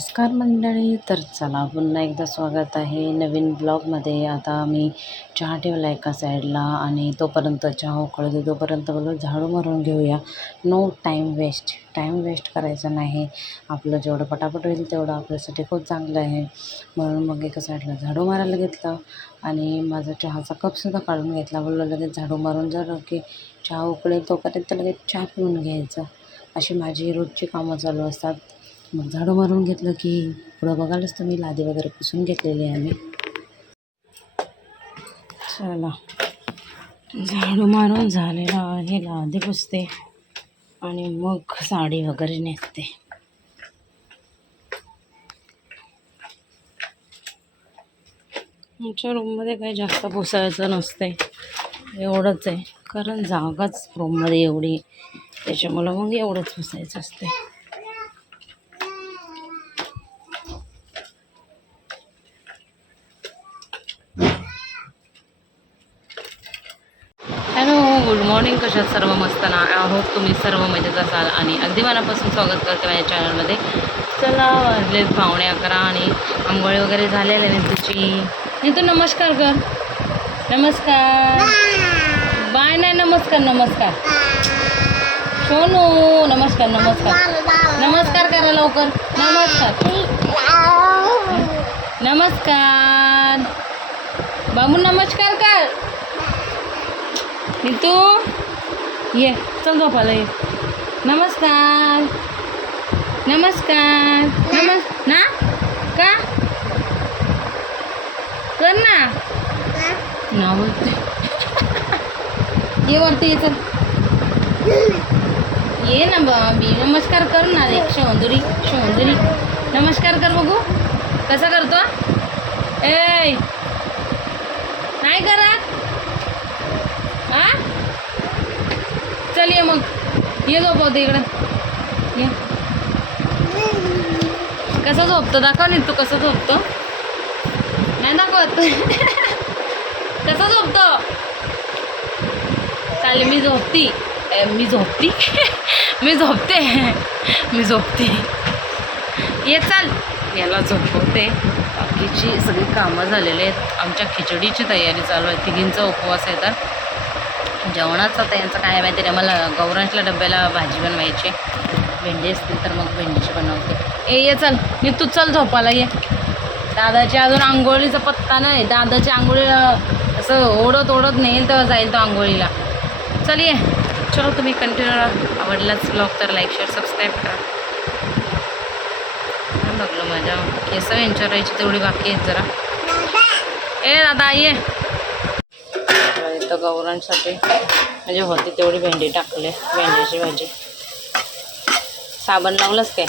नमस्कार मंडळी. तर चला पुन्हा एकदा स्वागत आहे नवीन ब्लॉगमध्ये. आता मी चहा ठेवला एका साईडला आणि तोपर्यंत चहा उकळते तोपर्यंत बोलू झाडू मारून घेऊया. नो टाईम वेस्ट करायचा नाही. आपलं जेवढं पटापट होईल तेवढं आपल्यासाठी खूप चांगलं आहे. म्हणून मग एका साईडला झाडू मारायला घेतलं आणि माझा चहाचा कपसुद्धा काढून घेतला. बोललो लगेच झाडू मारून झालं की चहा उकळेल तोपर्यंत लगेच चहा पिऊन घ्यायचं. अशी माझी रोजची कामं चालू असतात. मग झाडू मारून घेतलं की पुढं बघायलाच तुम्ही लादी वगैरे पुसून घेतलेली आहे मी. चला झाडू मारून झालेला आहे, लादी पुसते आणि मग साडी वगैरे नेसते. आमच्या रूममध्ये काही जास्त पुसायचं नसते, एवढंच आहे. कारण जागाच रूममध्ये एवढी, त्याच्यामुळं मग एवढंच पुसायचं असते. Hello, good morning. कशात सर्व मस्त ना? आहोप तुम्ही सर्व मजेत असाल आणि अगदी मनापासून स्वागत करते माझ्या चॅनलमध्ये. चला वाजले 11:15 आणि आंघोळी वगैरे झालेले नाही तुझी. नाही तू नमस्कार कर. नमस्कार बाय. नाही नमस्कार सोनू. नमस्कार करा लवकर. नमस्कार बाबू. नमस्कार कर. नीतू ये चल झोपायला ये. नमस्कार ना का कर ना बोलते. ये वरती ये, चल ये ना बाबी. नमस्कार कर ना. एक शौंदरी नमस्कार कर बघू कसा करतो. ए नाही करत. हां चल ये मग. ये झोपवते इकडं. ये कसं झोपतो दाखव. नाही तू कसं झोपतो. नाही दाखवत. कसं झोपतो. चालेल मी झोपते. ये चल. याला झोपवते. बाकीची सगळी कामं झालेली आहेत. आमच्या खिचडीची तयारी चालू आहे. तिघींचा उपवास आहे. तर जेवणाचं आता यांचं काय माहिती नाही. मला गौरांशला डब्याला भाजी बनवायची. भेंडी असतील तर मग भेंडीची बनवते. ये चल. मी तू चल झोपायला ये. दादाची अजून आंघोळीचा पत्ता नाही. दादाची आंघोळी असं ओढत नेईल तेव्हा जाईल तो आंघोळीला. चल ये. चलो तुम्ही कंटिन्यू राहा. आवडलाच ब्लॉग तर लाईक शेअर सबस्क्राईब करा. लागलो माझ्या केस विंचरायची तेवढी बाकी आहेत जरा. ए दादा ये. इथं गौरांसाठी म्हणजे होती तेवढी भेंडी टाकले. भेंडीची भाजी. साबण लावलंच काय.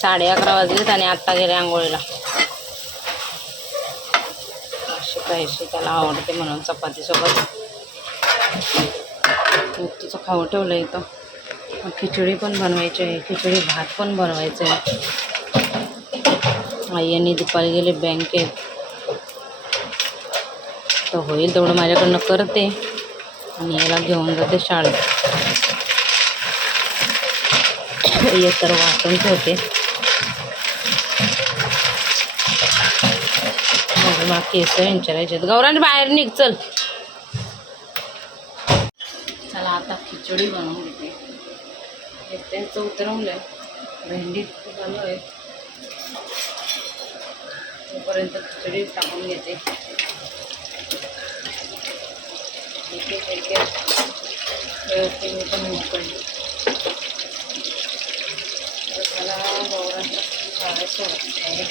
11:30 वाजलेत आणि आत्ता गेले आंघोळीला. अशी पाहिजे त्याला आवडते म्हणून चपातीसोबत. तुझं खाऊ ठेवलं इथं. खिचडी पण बनवायची आहे. खिचडी भात पण बनवायचं आहे. आई यांनी दुपारी गेले बँकेत. तर होईल तेवढं माझ्याकडनं करते आणि याला घेऊन जाते शाळेत. ये तर वाटून ठेवते. मला केस विचारायचे आहेत. गौरांश बाहेर निघ चल. चला आता खिचडी बनवून घेते. त्याचं उतरवलं आहे. भेंडी चालू आहे तोपर्यंत खिचडी टाकून घेते. ठेवते मी पण मोकळी. त्याला गौरांचा शाळेत सोडत आहे.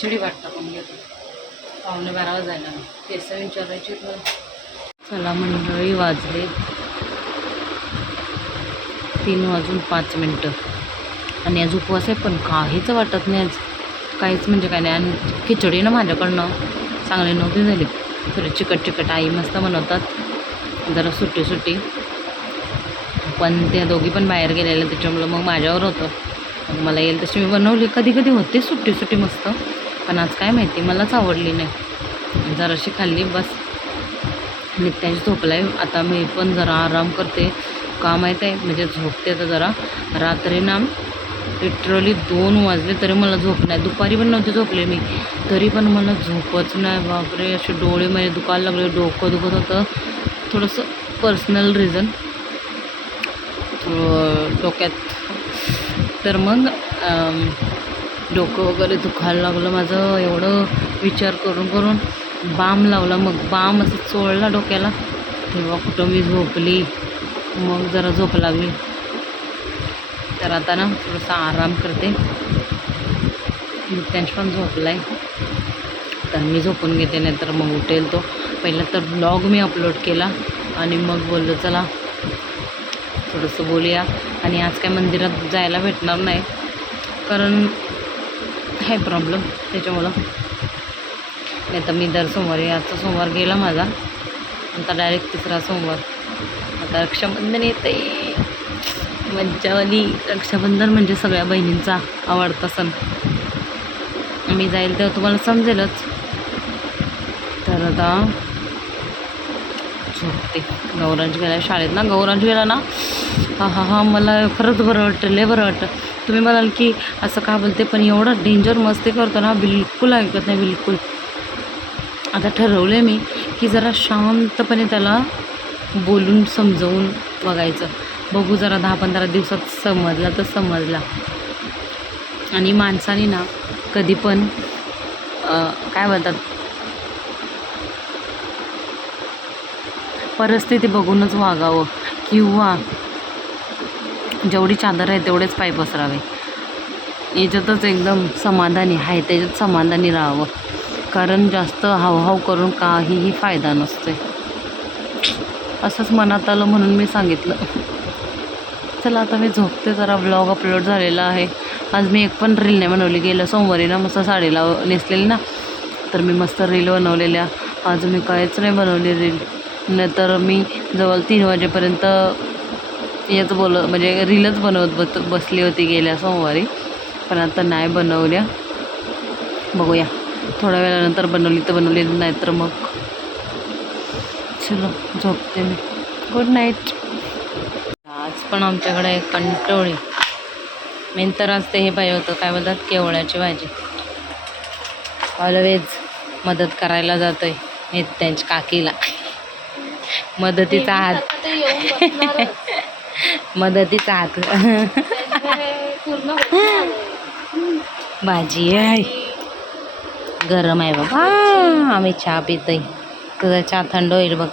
खिचडी वाटतं पण घेतो. 11:15 वाजायला केस विचारायचे तर. चला मंडळी, वाजले 3:05 आणि आज उपवास आहे पण काहीच वाटत नाही आज, काहीच म्हणजे काय नाही. आणि खिचडी ना माझ्याकडनं चांगली नव्हती झाली, थोडी चिकट आई मस्त बनवतात, जरा सुट्टी पण त्या दोघी पण बाहेर गेलेल्या त्याच्यामुळं मग माझ्यावर होतं. मग मला येईल तशी मी बनवली. कधी होते सुट्टी मस्त, पण आज काय माहिती मलाच आवडली नाही. जराशी खाल्ली बस. नित्यांची झोपला आहे. आता मी पण जरा आराम करते. का माहीत आहे, म्हणजे झोपते तर जरा. रात्री ना लिटरली 2 वाजले तरी मला झोप नाही. दुपारी पण नव्हती झोपले मी, तरी पण मला झोपच नाही. बापरे, असे डोळे माझे दुखायला लागले, डोकं दुखत होतं. थोडंसं पर्सनल रिझन डोक्यात, तर मग डोकं वगैरे दुखायला लागलं माझं. एवढं विचार करून बाम लावला. मग बाम असं चोळला डोक्याला, तेव्हा कुठं मी झोपली. मग जरा झोप लागली. तर आता ना थोडासा आराम करते. नित्यांश पण झोपला आहे, तर मी झोपून घेते, नाही तर मग उठेल तो. पहिला तर ब्लॉग मी अपलोड केला आणि मग बोललो चला थोडंसं बोलूया. आणि आज काय मंदिरात जायला भेटणार नाही, कारण आहे प्रॉब्लेम त्याच्यामुळं. नाही तर मी दर सोमवारी, आजचा सोमवार गेला माझा, आता डायरेक्ट 3रा सोमवार. आता रक्षाबंधन येते, मज्जावाली. रक्षाबंधन म्हणजे सगळ्या बहिणींचा आवडता सण. मी जाईल तेव्हा तुम्हाला समजेलच. तर आता झोपते. गौरांश गेला शाळेत ना, गौरांश गेला ना, हा मला खरंच बरं वाटतं, लय बरं वाटतं. तुम्ही म्हणाल की असं का बोलते, पण एवढं डेंजर मस्ती करतो ना, बिलकुल ऐकत नाही, बिलकुल. आता ठरवलं मी की जरा शांतपणे त्याला बोलून समजवून बघायचं. बघू जरा 10-15 दिवसात समजला तर समजला. आणि माणसाने ना कधी पण काय बोलतात, परिस्थिती बघूनच वागावं, किंवा जेवढी चादर आहे तेवढेच पाय पसरावे. याच्यातच एकदम समाधानी आहे, त्याच्यात समाधानी राहावं. कारण जास्त हावभाव करून काहीही फायदा नसतो. असंच मनात आलं म्हणून मी सांगितलं. चला आता मी झोपते. जरा व्लॉग अपलोड झालेला आहे. आज मी एक पण रील नाही बनवली. गेल्या सोमवारी ना मस्त साडीला नेसलेली ना, तर मी मस्त रील बनवलेल्या. आज मी काहीच नाही बनवली रील. नाही तर मी जवळ 3 वाजेपर्यंत याच म्हणजे रीलच बनवत बसली होती गेल्या सोमवारी, पण आता नाही बनवल्या. बघूया थोड्या वेळानंतर बनवली तर बनवली, नाही तर मग चलो झोपते मी. Good night. आज पण आमच्याकडे कंटोळी मेन तर आज ते हे पाहिजे होतं, काय बोलतात, केवळ्याची भाजी. ऑलवेज मदत करायला जातोय नित्यांच्या काकीला. मदतीचा हात मदतीचा हात. भाजी आहे, गरम आहे बाबा. आम्ही चहा पितोय. तुझा चहा थंड होईल बघ.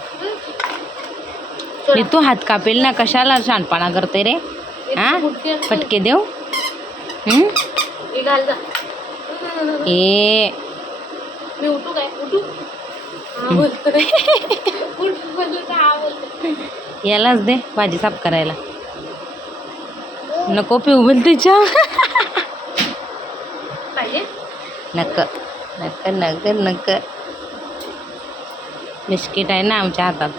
तू हात कापेल ना, कशाला शहाणपणा करते रे? हा, फटके देऊ. ए मी उठू काय? उठू यालाच दे भाजी साफ करायला. नको पिऊ बोलते चहा. पाहिजे नक नक नक नक. बिस्किट आहे ना आमच्या हातात.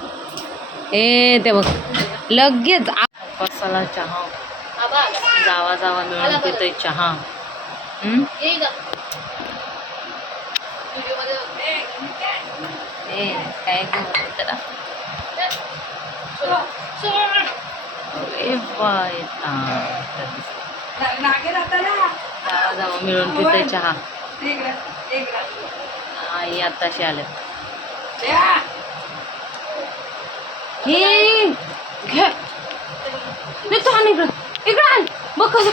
ए ते बघ लगेच कसाला चहा. जावा मिळून पितोय चहा. काय त्याला जावा मिळून पितोय चहा. आई आत्ताशी आले. हे घे तू आण इकडं आण बघ कसं.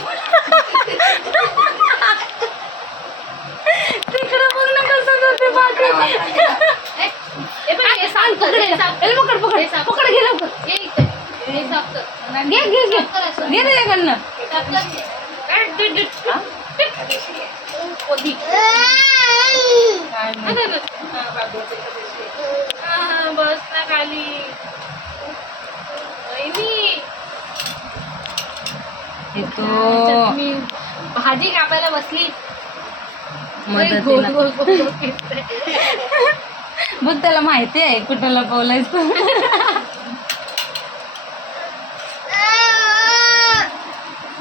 तिकडं बघ ना कसं करते बाकी. पकड पकड घे लवकर. घे त्याच्याकडनं. बस ना खाली मी भाजी कापायला बसली मग त्याला माहिती आहे कुठं लपवलायचं.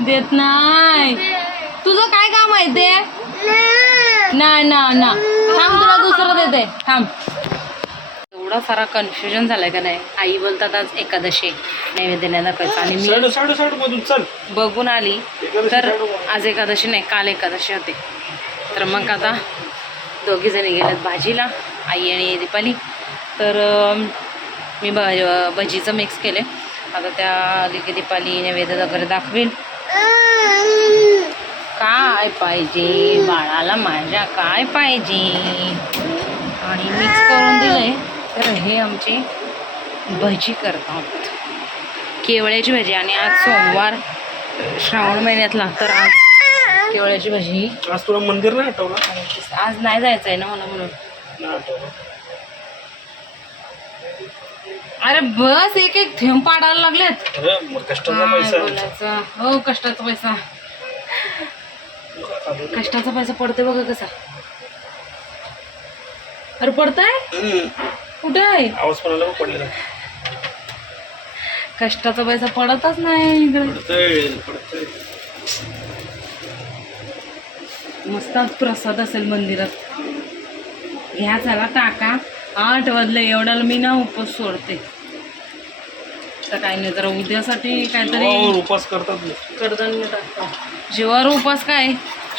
देत नाही. तुझं काय काम आहे ते? नाही ना ना थांब, तुला दुसरं देते थांब. एवढा सारा कन्फ्युजन झालाय का नाही. आई बोलतात आज एकादशी नैवेद्य दाखवायचं आणि मी बघून आली तर आज एकादशी नाही, काल एकादशी होते. तर मग आता दोघी जणी गेल्यात भाजीला, आई आणि दीपाली. तर मी भजीचं मिक्स केले. आता त्या दीपाली नैवेद्य वगैरे दाखवेल. काय पाहिजे बाळाला माझ्या, काय पाहिजे, आणि मिक्स करून दिलंय. तर हे आमची भजी करतात, केवळ्याची भजी. आणि आज सोमवार श्रावण महिन्यातला, तर आज केवळ्याची भजी. आज तुला मंदिर नाही आठवलं? आज नाही जायचं आहे ना मला, म्हणून. अरे बस, एक एक थेंब पाडायला लागलेत. बोलायचं हो, कष्टाचा पैसा, कष्टाचा पैसा पडते बघा कसा. अरे पडताय कुठे आहे? आवाज कोणाला पडलेला? कष्टाचा पैसा पडतच नाही इकडे. मस्त प्रसाद असेल मंदिरात. घ्या चला टाका. 8 वाजले, एवढ्याला मी ना उपवास सोडते. तर काही नाही, जरा उद्यासाठी काहीतरी उपास करतात कडधान्य टाकतो. जीवावर उपास काय,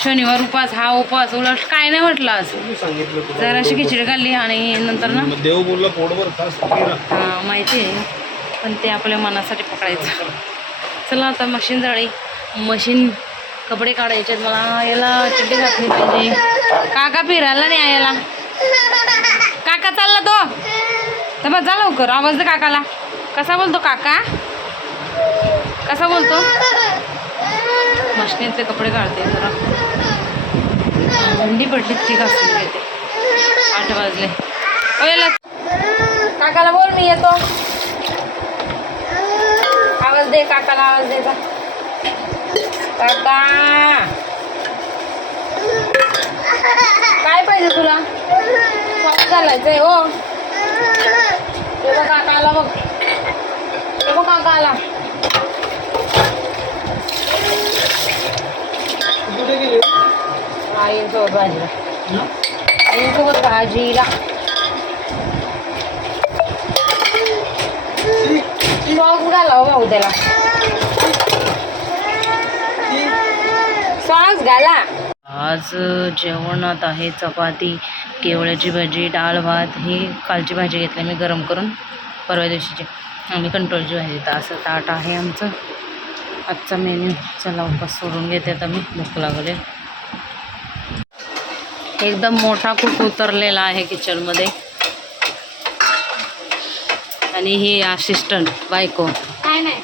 शनिवार उपास, हा उपास उलट काय नाही म्हटलं. आज जराशी खिचडी खाल्ली आणि नंतर ना देव बोलला पोटभर खास. हां माहिती आहे, पण ते आपल्या मनासाठी पकडायचं. चला आता मशीन जाळी, मशीन कपडे काढायचे आहेत मला. याला चड्डी घातली पाहिजे. काका फिरायला नाही याला. काका चालला तो, तर बस जा लवकर. आवाज दे काकाला. कसा बोलतो काका, कसा बोलतो? मशीनीतले कपडे काढते. जरा थंडी पडली ती घासून घेते. 8 वाजले. ओ याला काकाला बोल, मी येतो. आवाज दे काकाला, आवाज दे. काका काय पाहिजे तुला? सॉक्स घालायचंय हो. ते बघ काका आला, बघ ते बघ काका आला. आईंसोबत भाजीला, आईंसोबत भाजीला. सॉक्स घाला हो भाऊ त्याला, सॉक्स घाला. आज जेवणात आहे चपाती, केवळ्याची भाजी, डाळ भात. ही कालची भाजी घेतली मी गरम करून, परवा दिवशीची, आणि कंट्रोलची भाजी. तर असं ताट आहे आमचं आजचा मेन्यू. चला उपास सोडून घेते आता मी, भूक लागले. एकदम मोठा कुक उतरलेला आहे किचनमध्ये. आणि ही असिस्टंट बायको. काय नाही,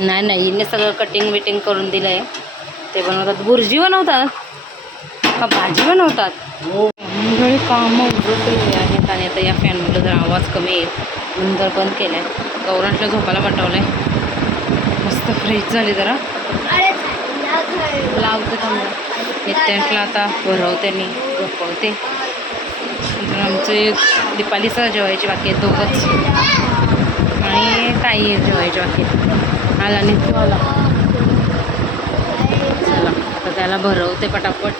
नाही नाही, हिने सगळं कटिंग बिटिंग करून दिलं आहे. ते बनवतात. बुर्जी बनवतात का भाजी बनवतात? मंडळी कामं उरकलेली आहेत. आणि आता या फॅनमध्ये जर आवाज कमी येईल म्हणून जर बंद केलं आहे. गौरांशला झोपायला पाठवलं आहे. मस्त फ्रेश झाली जरा, लावते थांबा. नित्यांशला आता भरवते आणि झोपवते. नंतर आमचे दीपालीसह जेवायची बाकी आहेत दोघंच, आणि ताई जेवायची बाकी आहेत. आला निघतो आला. चला आता त्याला भरवते पटापट.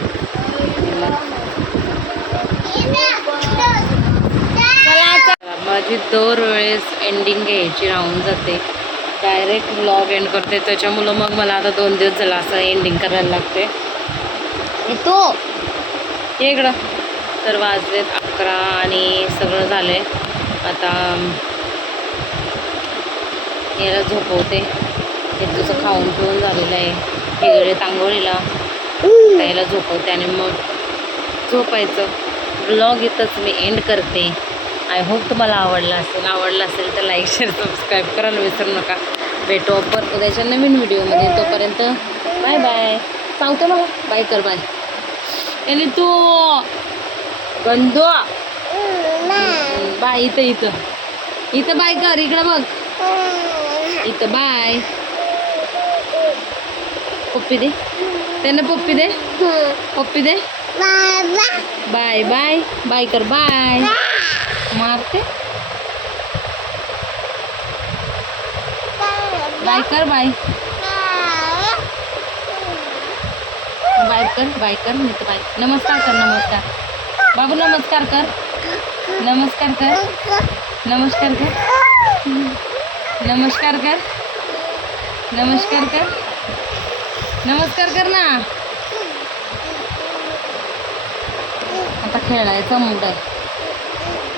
माझी दरवेळेस एंडिंग घ्यायची राहून जाते, डायरेक्ट व्लॉग एंड करते. त्याच्यामुळं मग मला आता 2 दिवस झाला असं एंडिंग करायला लागते. तो इकडं. तर वाजलेत 11 आणि सगळं झालं आहे. आता याला झोपवते. हे तुझं खाऊन पिऊन झालेलं आहे. वेगळे तांगोळीला त्याला झोपवते आणि मग झोपायचं. ब्लॉग इथंच मी एंड करते. आय होप तुम्हाला आवडला असेल तर लाईक शेअर सबस्क्राईब करायला विसरू नका. भेटू आपण उद्याच्या नवीन व्हिडिओमध्ये. तोपर्यंत बाय बाय. सांगते मला बाय कर, बाय. आणि तू गंदो बाय इथं इथं इथं बाय कर इकडं बघ इथं बाय पप्पी दे त्यांना पप्पी दे पप्पी दे बाय बाय बाय कर बाय मारते बाय कर बाय बाय कर नाही तर बाय नमस्कार कर नमस्कार बाबू नमस्कार कर नमस्कार कर नमस्कार कर नमस्कार कर नमस्कार कर नमस्कार कर ना आता खेळायचा मूड आहे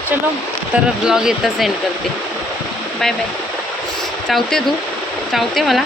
चलो तर ब्लॉग येता सेंड करते बाय बाय चावते तू चावते मला